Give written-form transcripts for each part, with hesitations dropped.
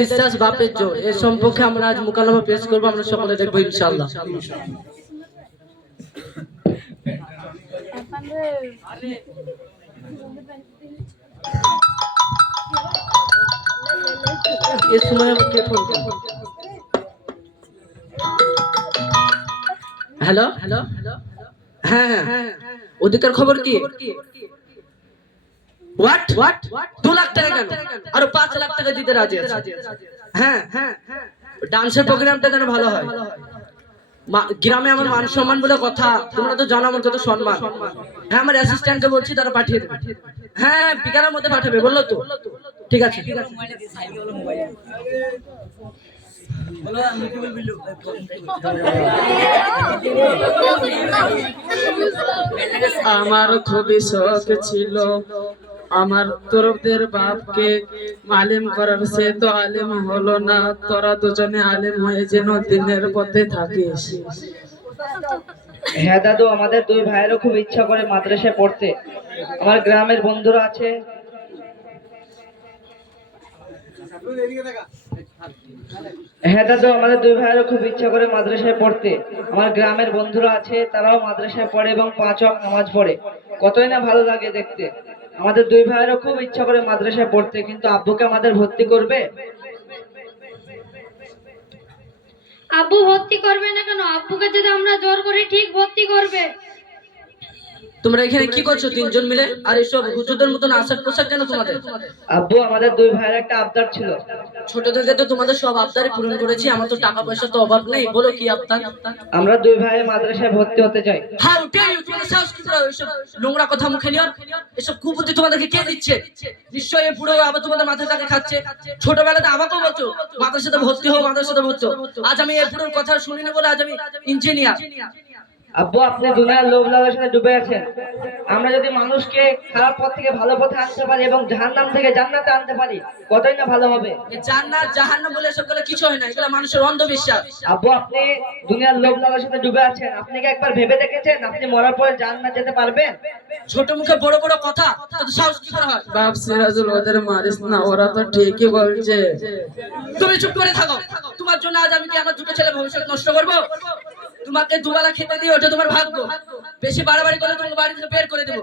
বিশ্বাস বাপের জোর এর সম্পর্কে আমরা আজ মুকালমা পেশ করব, আমরা সকলে দেখবো ইনশাআল্লাহ। এই সময় কে ফোন করে? হ্যালো হ্যালো, হ্যাঁ হ্যাঁ, ওদিকের খবর কি? হোয়াট হোয়াট 2 লাখ টাকা কেন? আর 5 লাখ টাকা দিতে রাজি আছে। হ্যাঁ হ্যাঁ, ডান্সের প্রোগ্রামটা যেন ভালো হয়। গ্রামে আমার মান সম্মান বলে কথা, তোমরা তো জানো আমার কত সম্মান। হ্যাঁ, আমার অ্যাসিস্ট্যান্টকে বলছি তারা পাঠিয়ে দেবে। হ্যাঁ, বিকালের মধ্যে পাঠাবে বললো তো। ঠিক আছে। আমার খুবই শখ ছিল আমার তরফদের বাপকে আলেম করার, সে তো আলেম হলো না। তোরা দুজনে আলেম হয়ে যেন দিনের পথে থাকিস। হ্যাঁ দাদু, আমাদের 2 ভাইয়েরও খুব ইচ্ছা করে মাদ্রাসায় পড়তে। আমার গ্রামের বন্ধুরা আছে। হ্যাঁ দাদু, আমাদের 2 ভাইয়েরও খুব ইচ্ছা করে মাদ্রাসায় পড়তে। আমার গ্রামের বন্ধুরা আছে, তারাও মাদ্রাসায় পড়ে এবং 5 ওয়াক্ত নামাজ পড়ে। কতই না ভালো লাগে দেখতে। আমাদের 2 ভাইয়েরও খুব ইচ্ছা করে মাদ্রাসায় পড়তে, কিন্তু আব্বুকে আমাদের ভর্তি করবে। আব্বু ভর্তি করবে না কেন? আব্বুকে যদি আমরা জোর করি ঠিক ভর্তি করবে। তোমরা এখানে কি করছো 3 জন মিলে? আর এসব হুজুরদের মতন আসার পোশাক কেন তোমাদের? আব্বু, আমাদের 2 ভাইয়ের একটা আবদার ছিল। ছোট থেকে তো তোমাদের সব আবদারই পূরণ করেছি। আমার তো টাকা পয়সা তো অভাব নেই। বলো কি আবদার? আমরা 2 ভাই মাদ্রাসায় ভর্তি হতে চাই। How dare you! তোমাদের সাহস কি করে এসব নোংরা কথা মুখে নিও? এসব কুবুদ্ধি তোমাদেরকে কে দিচ্ছে? নিশ্চয়ই বুড়ো আবার তোমাদের মাথা টাকে খাচ্ছে। ছোটবেলাতে আমাকেও বলছো মাদ্রাসাতে ভর্তি হও, মাদ্রাসাতে ভর্তি হও। আজ আমি এই বুড়োর কথা শুনিনি বলে আজ আমি ইঞ্জিনিয়ার। আব্বু, আপনি দুনিয়ার লোভ লালসায় ডুবে আছেন। আমরা যদি মানুষকে খারাপ পথ থেকে ভালো পথে আনতে পারি এবং জাহান্নাম থেকে জান্নাতে আনতে পারি, কতই না ভালো হবে। জান্নাত জাহান্নাম বলে এসবগুলো কিছু হয় না, এগুলো মানুষের অন্ধবিশ্বাস। আব্বু, আপনি দুনিয়ার লোভ লালসায় ডুবে আছেন। আপনি কি একবার ভেবে দেখেছেন আপনি মরার পরে জান্নাত যেতে পারবেন? ছোট মুখে বড় বড় কথা, তো সাহস কি করে হয়? বাপ সিরাজুল, ওদের মারিস না, ওরা তো ঠিকই বলছে। তুমি চুপ করে থাকো। তোমার জন্য আজ আমি কি আমার 2টো ছেলে ভবিষ্যৎ নষ্ট করব? তোমাকে দুবেলা খেতে দিই, ওটা তোমার ভাগ্য। বেশি বাড়াবাড়ি করলে তোমাকে বাড়ি থেকে বের করে দেব।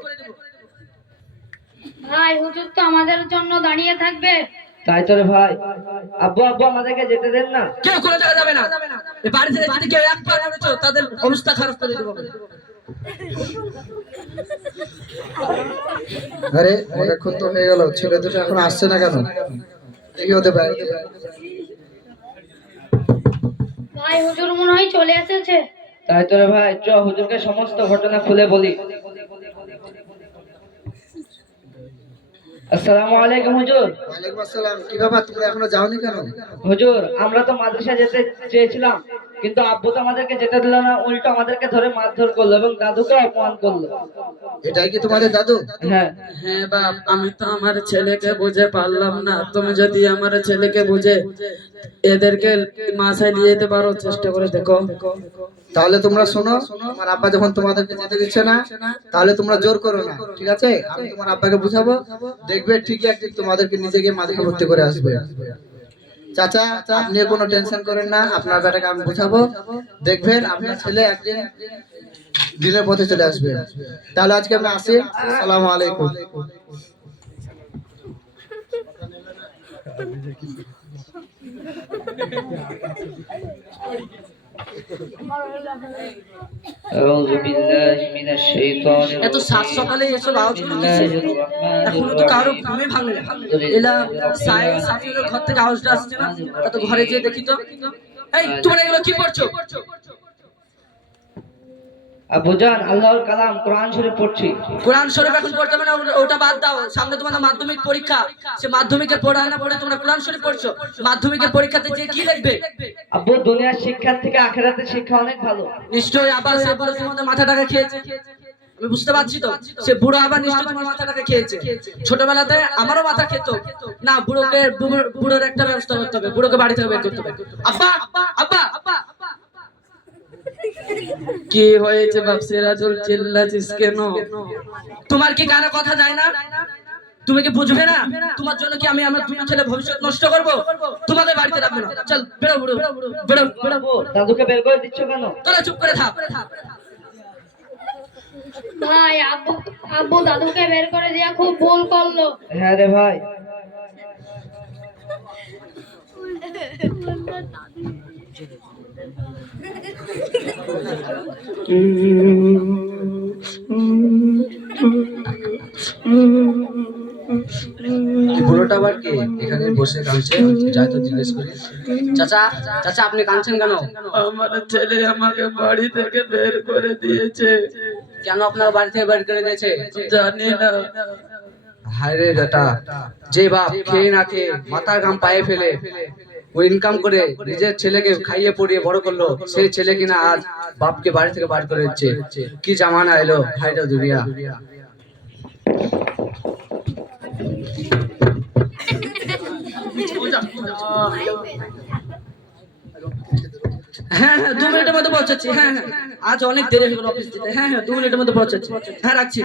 ভাই, হুজুর তো আমাদের জন্য দাঁড়িয়ে থাকবে। তাই তো রে ভাই। আব্বু আব্বু, আমাদেরকে যেতে দেন না। কেউ কোনো জায়গা যাবে না। এই বাড়ি থেকে যদি কেউ এক পা নড়েছো, তাদের অবস্থা খারাপ করে দেবো। আরে অনেকক্ষণ তো হয়ে গেল, ছেলে দুটো এখন আসছে না কেন? দেখি ওদের বাইরে। ভাই, হুজুর মনে হয় চলে এসেছে। তাই তো রে ভাই, চ হুজুরকে সমস্ত ঘটনা খুলে বলি। আসসালামু আলাইকুম হুজুর। ওয়ালাইকুম আসসালাম। কি ব্যাপার, তোমরা এখনো যাওনি কেন? হুজুর, আমরা তো মাদ্রাসা যেতে চেয়েছিলাম, কিন্তু আব্বু তো আমাদেরকে যেতে দিল না, উল্টো আমাদেরকে ধরে মারধর করলো এবং দাদুকে অপমান করলো। এটাই কি তোমাদের দাদু? হ্যাঁ হ্যাঁ বাপ, আমি তো আমার ছেলেকে বুঝে পারলাম না। তুমি যদি আমার ছেলেকে বুঝে এদেরকে মাথায় নিয়ে যেতে পারো, চেষ্টা করে দেখো। তাহলে তোমরা শোনো, তোমার আব্বা যখন তোমাদেরকে যেতে দিচ্ছে না, তাহলে তোমরা জোর করো না, ঠিক আছে? আমি তোমার আব্বাকে বুঝাবো, দেখবে ঠিকই একদিন তোমাদেরকে নিজে গিয়ে মাদ্রাসা ভর্তি করে আসবে। চাচা, আপনি কোনো টেনশন করেন না, আপনার বেটাকে আমি বুঝাবো, দেখবেন আপনার ছেলে একদিন দিনের পথে চলে আসবে। তাহলে আজকে আমি আসি। আসসালামু আলাইকুম। আউযু বিল্লাহি মিনাশ শাইতানির এত সাত সকালে এসব আওয়াজ করতেছে, এখনো তো কারো ঘুমে ভাঙে না। এলা সাইড সাফিরের ঘর থেকে আওয়াজটা আসছে না, তা তো ঘরে যেয়ে দেখি তো। এই তোমরা এগুলো কি করছো? আব্বুজান, আল্লাহর কালাম কোরআন শরীফ পড়ছি। কোরআন শরীফ এখন পড়তে হবে না, ওটা বাদ দাও। সামনে তোমাদের মাধ্যমিক পরীক্ষা, সে মাধ্যমিকের পড়া না পড়ে তোমরা কোরআন শরীফ পড়ছো। মাধ্যমিকের পরীক্ষাতে যে কি লিখবে? আব্বু, দুনিয়ার শিক্ষার থেকে আখিরাতের শিক্ষা অনেক ভালো। নিশ্চয়ই আবার সে বলে তোমাদের মাথা টাকা খেয়েছে। আমি বুঝতে পারছি তো, সে বুড়ো আবার নিশ্চয়ই তোমার মাথা টাকা খেয়েছে। ছোটবেলাতে আমারও মাথা খেত না। বুড়োর একটা ব্যবস্থা করতে হবে, বুড়োকে বাড়ি থেকে বের করতে হবে। আব্বা আব্বা আব্বা, কি হয়েছে বাপ সিরাজুল, চিল্লাছিস কেন? তোমার কি কারো কথা যায় না? তুমি কি বুঝবে না? তোমার জন্য কি আমি আমার দুটো ছেলে ভবিষ্যৎ নষ্ট করব? তোমাদের বাড়িতে রাখবো না। চল বেরো বেরো বেরো বেরো। দাদুকে বের করে দিচ্ছ কেন? তোরা চুপ করে থাক। ভাই আব্বু আব্বু দাদুকে বের করে দেওয়া খুব ভুল করলো। হ্যাঁ রে ভাই, বুড়োটা আবার কে এখানে বসে কাঁদছে? যাই তো জিজ্ঞেস করি। চাচা চাচা আপনি কাঁদছেন কেন? আমার ছেলে আমাকে বাড়ি থেকে বের করে দিয়েছে। কেন আপনার বাড়ি থেকে বের করে দিয়েছে? জানি না। হায় রে বেটা, যে বাপ খেয়ে না খেয়ে মাথার ঘাম পায়ে ফেলে ও ইনকাম করে নিজের ছেলেকে খাইয়ে পড়িয়ে বড় করলো, সেই ছেলে কিনা আজ বাপকে বাড়ি থেকে বার করে দিচ্ছে। কি জামানা এলো, হায় রে দুনিয়া। হ্যাঁ হ্যাঁ 2 মিনিটের মধ্যে পৌঁছাচ্ছি। হ্যাঁ হ্যাঁ আজ অনেক দেরি হয়ে গেল অফিস যেতে। হ্যাঁ হ্যাঁ 2 মিনিটের মধ্যে পৌঁছাচ্ছি। হ্যাঁ রাখছি।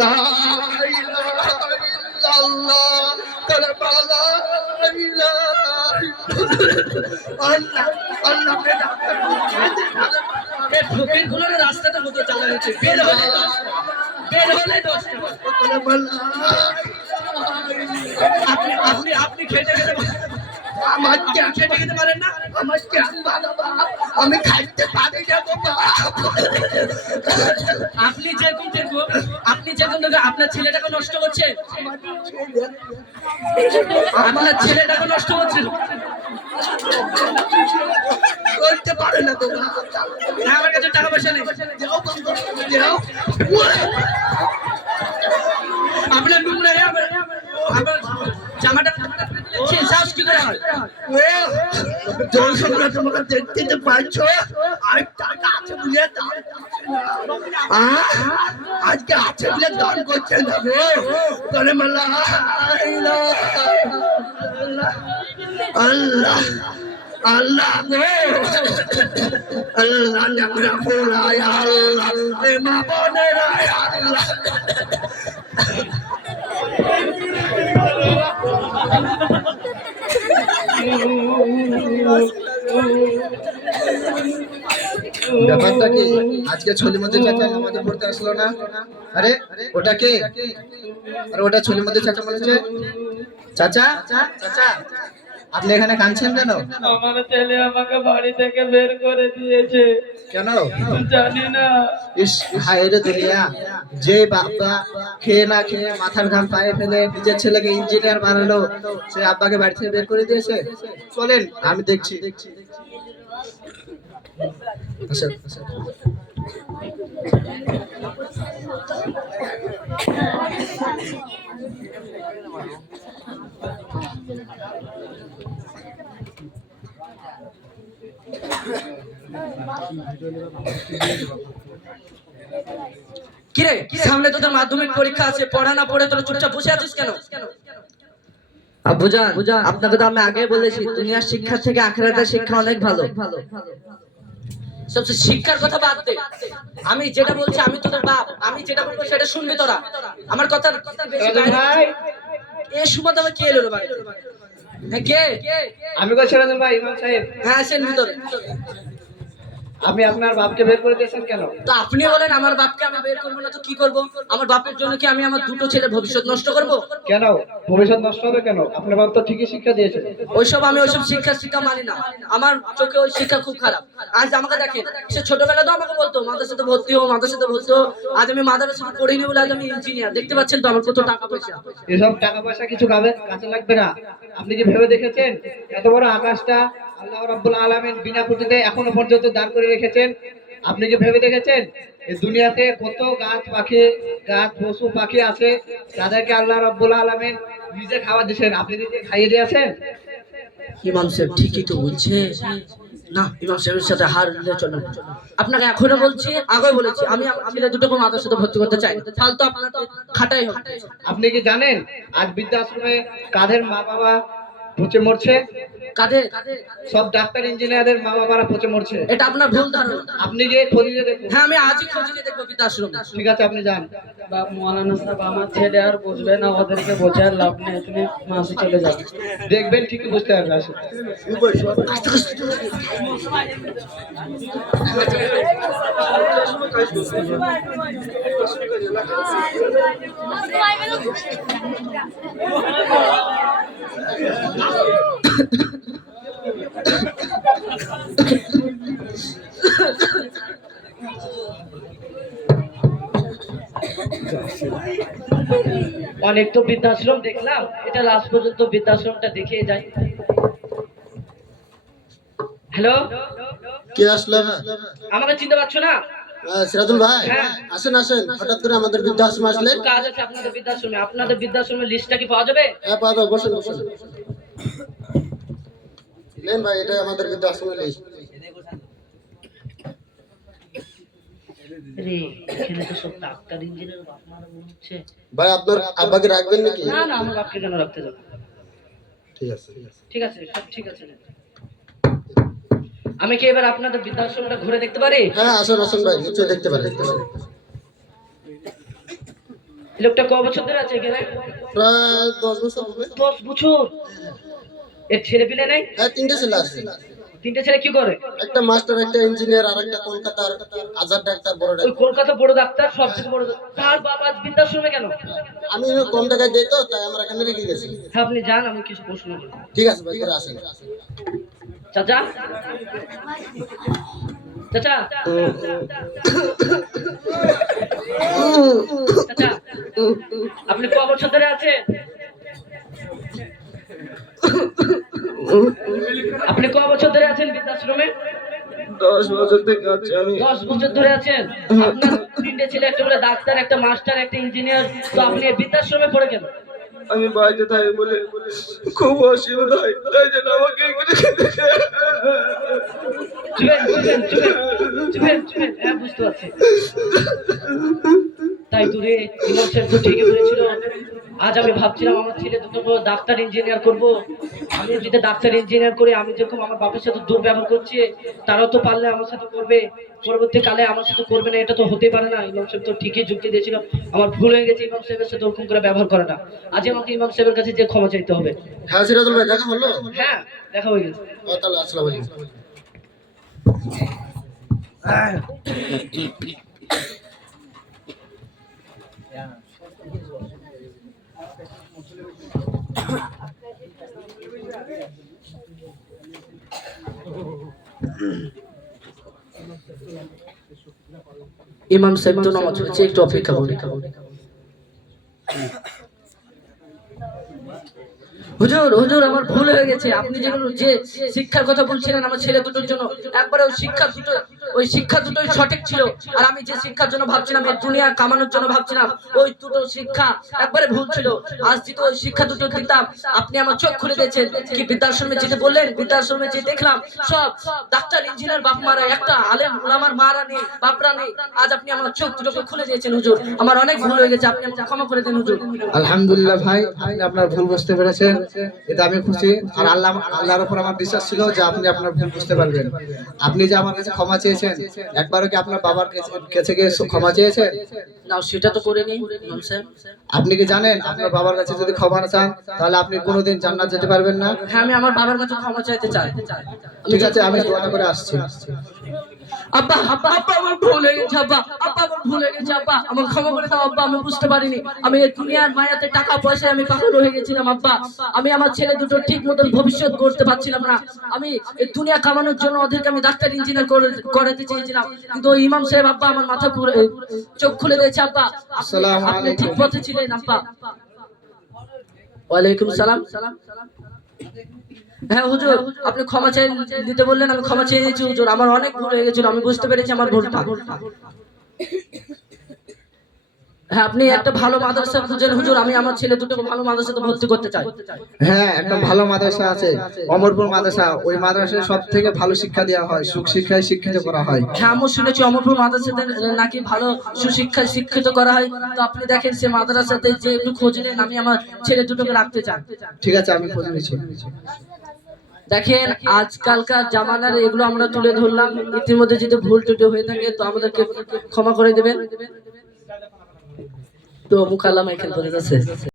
লা ইলাহা ইল্লাল্লাহ কালামালা ইলাহা আল্লাহ আল্লাহ এই ফকির গুলোর রাস্তাটা মতো চালা হচ্ছে। বের হলে দোষ। কালামালা আপনি আপনি আপনি খেটে খেটে আমার খেটে খেতে পারেন না? আমার জ্ঞান বাবা, আমি খাইতে পারি না বাবা। আপনি যেরকম দেখো আপনার ছেলেটাকে নষ্ট করছে। আপনার ছেলেটাকে নষ্ট করছে। করতে পারে না বাবা। হ্যাঁ, আমার কাছে টাকা পয়সা নেই। যাও বাবা, যাও। আপনার নোংরা আমার জামাটা সাহস কি করে হয়? দর্শকরা তোমরা দেখতে তো পাচ্ছ, আর টাকা আছে বলে দান আজকে আছে বলে দান করছে না গো। তাহলে মাল্লা আল্লাহ আল্লাহ গো আল্লাহ আমরা পুরাই আল্লাহ এ মা বোনেরা আল্লাহ। ব্যাপারটা কি আজকে ছলির মধ্যে চাচা নামাজে পড়তে আসলো না? আরে ওটা কে? আর ওটা ছলির মধ্যে চাচা মনে হচ্ছে। চাচা চাচা আপনি এখানে কাঁদছেন কেন? আমার ছেলে আমাকে বাড়ি থেকে বের করে দিয়েছে। কেন? জানি না। ইস হায় রে দুনিয়া, যে বাবা খেয়ে না খেয়ে মাথার ঘাম পায়ে ফেলে নিজের ছেলেকে ইঞ্জিনিয়ার বানালো, সে আব্বাকে বাড়ি থেকে বের করে দিয়েছে। চলেন আমি দেখছি। আসেন, আসেন। কিরে সামনে তোদের মাধ্যমিক পরীক্ষা আছে, পড়া না পড়ে তোরা চুপচাপ বসে আছিস কেন? আব্বুজান আপনাকে তো আমি আগে বলেছি দুনিয়ার শিক্ষা থেকে আখিরাতের শিক্ষা অনেক ভালো। সবচেয়ে শিক্ষার কথা বাদ দে। আমি যেটা বলছি, আমি তোদের বাপ, আমি যেটা বলবো সেটা শুনবি তোরা। আমার কথা বেশি ভাই এই সুবাদ আমার কে এলো রে ভাই? হ্যাঁ কে? আমি কই ছেড়ে দেন ভাই ইমাম সাহেব। হ্যাঁ আসেন ভিতরে। আপনি আপনার বাপকে বের করে দিয়েছেন কেন? তো আপনি বলেন আমার বাপকে আমি বের করবো না তো কি করব? আমার বাপের জন্য কি আমি আমার দুটো ছেলে ভবিষ্যৎ নষ্ট করব? কেন ভবিষ্যৎ নষ্ট হবে কেন? আপনার বাপ তো ঠিকই শিক্ষা দিয়েছে। আমি ওইসব শিক্ষা মানি না। আমার চোখে ওই শিক্ষা খুব খারাপ। আজ আমাকে দেখেন, সে ছোটবেলা তো আমাকে বলতো মাদ্রাসাতে ভর্তি হো, মাদ্রাসাতে ভর্তি হো। আজ আমি মাদ্রাসাতে পড়িনি বলে আজ আমি ইঞ্জিনিয়ার। দেখতে পাচ্ছেন তো আমার কত টাকা পয়সা। এসব টাকা পয়সা কিছু কাজে লাগবে না। আপনি কি ভেবে দেখেছেন এত বড় আকাশটা আল্লাহ রাব্বুল আলামিন বিনা খুঁটিতে এখনো পর্যন্ত দাঁড় করে রেখেছেন? আপনি কি ভেবে দেখেছেন এই দুনিয়াতে কত গাছ পশু পাখি আছে, তাদেরকে আল্লাহ রাব্বুল আলামিন নিজে খাওয়া দিয়েছেন, আপনি নিজে খাইয়ে দিয়েছেন? ইমাম সাহেব ঠিকই তো বলছে। না ইমাম সাহেবের সাথে হার দিলে চলে না। আপনাকে এখনো বলছি, আগে বলেছি, আমি দুটোকে মাদ্রাসাতে ভর্তি করতে চাই। ফালতু আপনার খাটাই হবে। আপনি কি জানেন আজ বৃদ্ধাশ্রমে কাদের মা বাবা পচে মরছে, কাদের? সব ডাক্তার ইঞ্জিনিয়ারদের মা বাবারা পচে মরছে। এটা আপনার ভুল ধারণা। আপনি গিয়ে খোঁজে দেখুন। হ্যাঁ, আমি আজই খোঁজ নিয়ে দেখবো বৃদ্ধাশ্রম। ঠিক আছে, আপনি যান। মৌলানা সাহেব, আমার ছেলে আর বুঝবে না, ওদেরকে বোঝার লাভ নেই, তুমি মাসে চলে যাও। দেখবেন ঠিকই বুঝতে পারবে। আসুন। অনেক তো বৃদ্ধাশ্রম দেখলাম, এটা লাস্ট পর্যন্ত বৃদ্ধাশ্রমটা দেখে যাই। হ্যালো, কে আসলে? আমাকে চিনতে পারছো না? সিরাজুল ভাই, হ্যাঁ। আসেন আসেন, হঠাৎ করে আমাদের বৃদ্ধাশ্রমে আসলেন? কাজ আছে আপনাদের বৃদ্ধাশ্রমে। আপনাদের বৃদ্ধাশ্রমের লিস্টটা কি পাওয়া যাবে? হ্যাঁ, পাওয়া যাবে, বসেন বসেন। নেন ভাই, এটাই আমাদের বৃদ্ধাশ্রমের লিস্ট। রে, এখানে তো সব ডাক্তার ইঞ্জিনিয়ার বাপ মারা মনে হচ্ছে। ভাই, আপনার আব্বাকে রাখবেন নাকি? না না, আমার বাপকে কেন রাখতে যাবো? ঠিক আছে। ঠিক আছে, সব ঠিক আছে। আমি কি এবার আপনাদের বৃদ্ধাশ্রমটা ঘুরে দেখতে পারি? হ্যাঁ, আসেন আসেন ভাই, নিশ্চয়ই দেখতে পারেন। এই লোকটা ক বছর ধরে আছে এখানে? প্রায় 10 বছর হবে। 10 বছর? এর ছেলে পিলে নেই? হ্যাঁ, 3টে ছেলে আছে। 3টে ছেলে কি করে? একটা মাস্টার, একটা ইঞ্জিনিয়ার, আর একটা কলকাতার আজাদ ডাক্তার, বড় ওই ডাক্তার। কলকাতা বড় ডাক্তার, সবথেকে বড় ডাক্তার। তার বাবা আজ বৃদ্ধাশ্রমে কেন? আমি কম টাকায় দিই তো, তাই আমরা এখানে রেখে গেছি। হ্যাঁ, আপনি যান, আমি কিছু প্রশ্ন করব। ঠিক আছে ভাই, করে আসেন। চাচা, চাচা, চাচা, আপনি ক বছর ধরে আছেন? আপনি ক বছর ধরে আছেন বৃদ্ধাশ্রমে? 10 বছর থেকে আছি আমি। 10 বছর ধরে আছেন। আপনার 3টে ছেলে, একটা বলে ডাক্তার, একটা মাস্টার, একটা ইঞ্জিনিয়ার, তো আপনি এই বৃদ্ধাশ্রমে পড়ে কেন? আমি বাড়িতে থাকি বলে খুব অসুবিধা হয়, তাই জন্য আমাকে এখানে খেতে দেয়। চুপেন, হ্যাঁ বুঝতে পারছি। তাই তো রে, ইমাম সাহেব তো ঠিকই বলেছিল। আজ আমি ভাবছিলাম আমার ছেলে দুটো ডাক্তার ইঞ্জিনিয়ার করব। আমি যদি ডাক্তার ইঞ্জিনিয়ার করি, আমি যেরকম আমার বাপের সাথে দুর্ব্যবহার করছি, তারাও তো পারলে আমার সাথে করবে, পরবর্তীকালে আমার সাথে করবে না, এটা তো হতেই পারে না। ইমাম সাহেব তো ঠিকই যুক্তি দিয়েছিল। আমার ভুল হয়ে গেছে ইমাম সাহেবের সাথে ওরকম করে ব্যবহার করাটা। আজ আমাকে ইমাম সাহেবের কাছে যে ক্ষমা চাইতে হবে। হ্যাঁ সিরাজুল ভাই, দেখা হলো? হ্যাঁ, দেখা হয়ে গেছে। তাহলে আসসালামু আলাইকুম। ইমাম সাহেব তো নামাজ পড়ছে, একটু অপেক্ষা করি। হুজুর আমার ভুল হয়ে গেছে। আপনি যেগুলো যে শিক্ষার কথা বলছিলেন আমার ছেলে দুটোর জন্য, একবারে ওই শিক্ষা দুটোই সঠিক ছিল। আর আমি যে শিক্ষার জন্য ভাবছিলাম, এই দুনিয়া কামানোর জন্য ভাবছিলাম, ওই দুটো শিক্ষা একবারে ভুল ছিল। আজ যদি ওই শিক্ষা দুটো দিতাম, আপনি আমার চোখ খুলে দিয়েছেন। কি বৃদ্ধাশ্রমে যেতে বললেন, বৃদ্ধাশ্রমে যে দেখলাম সব ডাক্তার ইঞ্জিনিয়ার বাপ মারা, একটা আলেম ওলামার মারা নেই, বাপরা নেই। আজ আপনি আমার চোখ দুটোকে খুলে দিয়েছেন হুজুর। আমার অনেক ভুল হয়ে গেছে, আপনি আমাকে ক্ষমা করে দেন হুজুর। আলহামদুলিল্লাহ ভাই, আপনি আপনার ভুল বুঝতে পেরেছেন, এটা আমি খুশি। আর আল্লাহর উপর আমার বিশ্বাস ছিল যে আপনি আপনার ভুল বুঝতে পারবেন। আপনি যে আমার কাছে ক্ষমা চেয়েছেন, একবারও কি আপনার বাবার কাছে গিয়ে ক্ষমা চেয়েছেন? না, সেটা তো করিনি ইমাম সাহেব। আপনি কি জানেন আপনার বাবার কাছে যদি ক্ষমা না চান, তাহলে আপনি কোনোদিন জান্নাত যেতে পারবেন না? হ্যাঁ, আমি আমার বাবার কাছে ক্ষমা চাইতে চাই। ঠিক আছে, আমি দোয়া করে আসছি। আব্বা আমার ভুল হয়ে গেছে। আব্বা আমার ভুল হয়ে গেছে। আব্বা আমাকে ক্ষমা করে দাও। আব্বা আমি বুঝতে পারিনি, আমি এই দুনিয়ার মায়াতে টাকা পয়সায় আমি পাগল হয়ে গেছিলাম। আব্বা আমি আমার ছেলে দুটো ঠিক মতন ভবিষ্যৎ করতে পারছিলাম না। আমি এই দুনিয়া কামানোর জন্য ওদেরকে আমি ডাক্তার ইঞ্জিনিয়ার করাতে চেয়েছিলাম, কিন্তু ওই ইমাম সাহেব আব্বা আমার মাথা চোখ খুলে দিয়েছে। আব্বা আপনি ঠিক পথে ছিলেন। আব্বা ওয়ালাইকুম সালাম। হ্যাঁ হুজুর, আপনি ক্ষমা চেয়ে দিতে বললেন, আমি ক্ষমা চেয়ে নিয়েছি হুজুর। আমার অনেক ভুল হয়ে গেছিল, আমি বুঝতে পেরেছি আমার ভুলটা। হ্যাঁ, আপনি একটা ভালো মাদ্রাসা খুঁজেন হুজুর, আমি আমার ছেলে দুটোকে ভালো মাদ্রাসাতে ভর্তি করতে চাই। হ্যাঁ, একটা ভালো মাদ্রাসা আছে, অমরপুর মাদ্রাসা। ওই মাদ্রাসায় সব থেকে ভালো শিক্ষা দেওয়া হয়, সুশিক্ষায় শিক্ষিত করা হয়। হ্যাঁ, আমি শুনেছি অমরপুর মাদ্রাসাতে নাকি ভালো সুশিক্ষায় শিক্ষিত করা হয়। তো আপনি দেখেন সে মাদ্রাসাতে যে একটু খোঁজ নেন, আমি আমার ছেলে দুটোকে রাখতে চাই। ঠিক আছে, আমি খোঁজ নিচ্ছি। দেখেন আজকালকার জামানার এগুলো আমরা তুলে ধরলাম, ইতিমধ্যে যদি ভুল ত্রুটি হয়ে থাকে তো আমাদেরকে ক্ষমা করে দেবেন। তো মুকাল্লাম এখানে পড়ে যাচ্ছে।